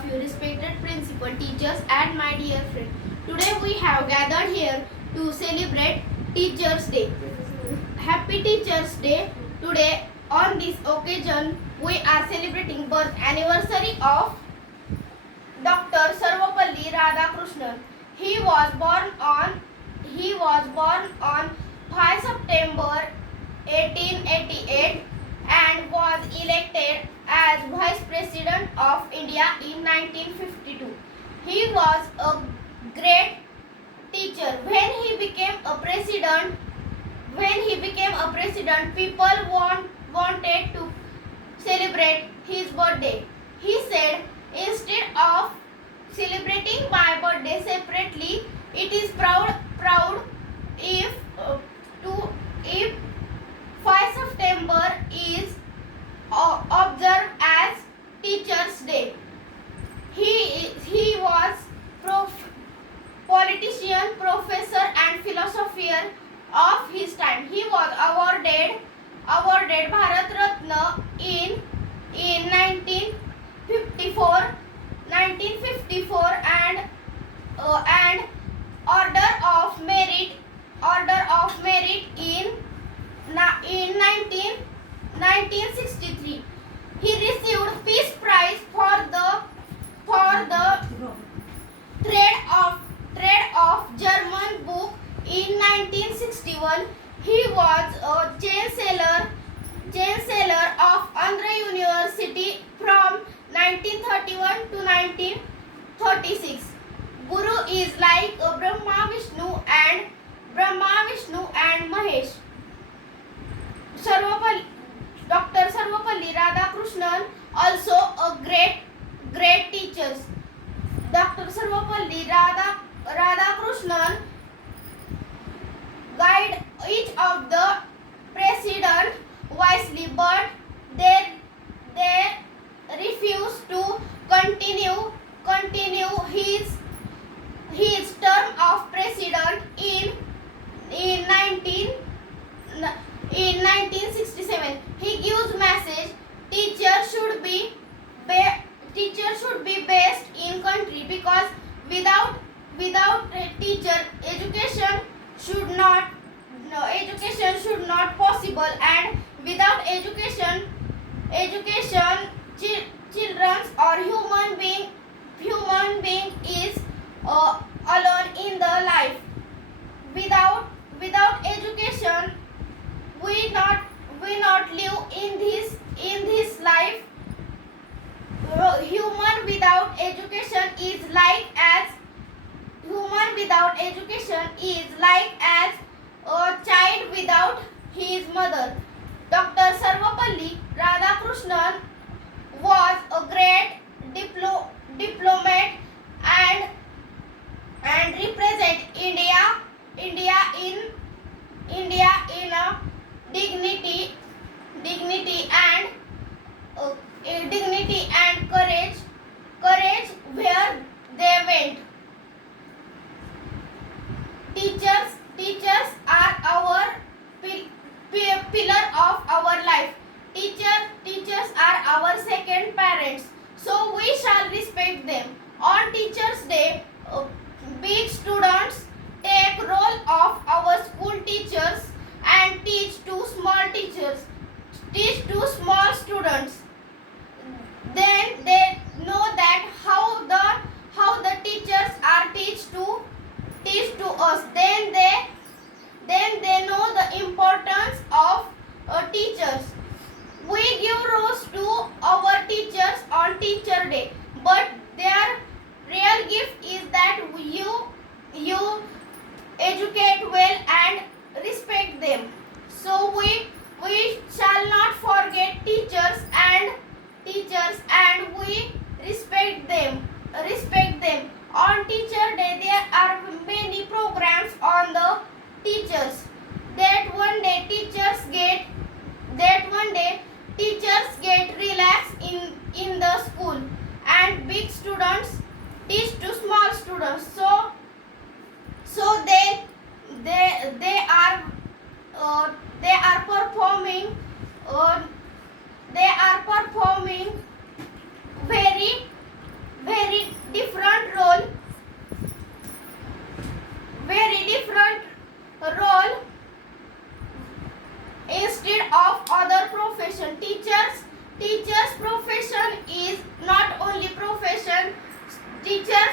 of you, respected principal, teachers, and my dear friend. Today we have gathered here to celebrate Teachers' Day. Happy Teachers' Day. Today, on this occasion, we are celebrating birth anniversary of Dr. Sarvapalli Radhakrishnan. He was born on 5 September 1888 and was elected as Vice President of India in 1952. He was a great teacher. When he became a president, people wanted to celebrate his birthday. He said, instead of celebrating my birthday separately, it is proud if 5 September is observed as Teachers' Day. He was politician, professor, and philosopher of his time. He was awarded Bharat Ratna in 1954 and Order of Merit in 1963. He received Peace Prize for the trade of German book in 1961. He was a chancellor of Andhra University from 1931 to 1936. Guru is like Brahma, Vishnu and Mahesh. Dr. Sarvapalli Radhakrishnan also a great teacher. Dr. Sarvapalli Radhakrishnan guide each of the president wisely, but they refuse to continue his term of president in 1967. He gives message teachers should be based in country, because without a teacher education should not possible, and without education children or human being is alone in the life. Without education we not live in this life. Human without education is like as a child without his mother. Dr. Sarvapalli Radhakrishnan was a great diplomat and represent India in a dignity and courage where they went. Teachers are our pillar of our life. Teachers are our second parents, so we shall respect them. On Teachers' Day, big students take role of our school teachers and teach to small students. Then they know that how the teachers are teach to us. Then they know the importance of teachers. We give rose to our teachers on Teacher Day, but their real gift is that you educate well and respect them. So we shall not forget teachers and we respect them. On Teacher Day there are many programs on the teachers. That one day teachers get relaxed in the school, and big students teach to small students. So they are performing very teachers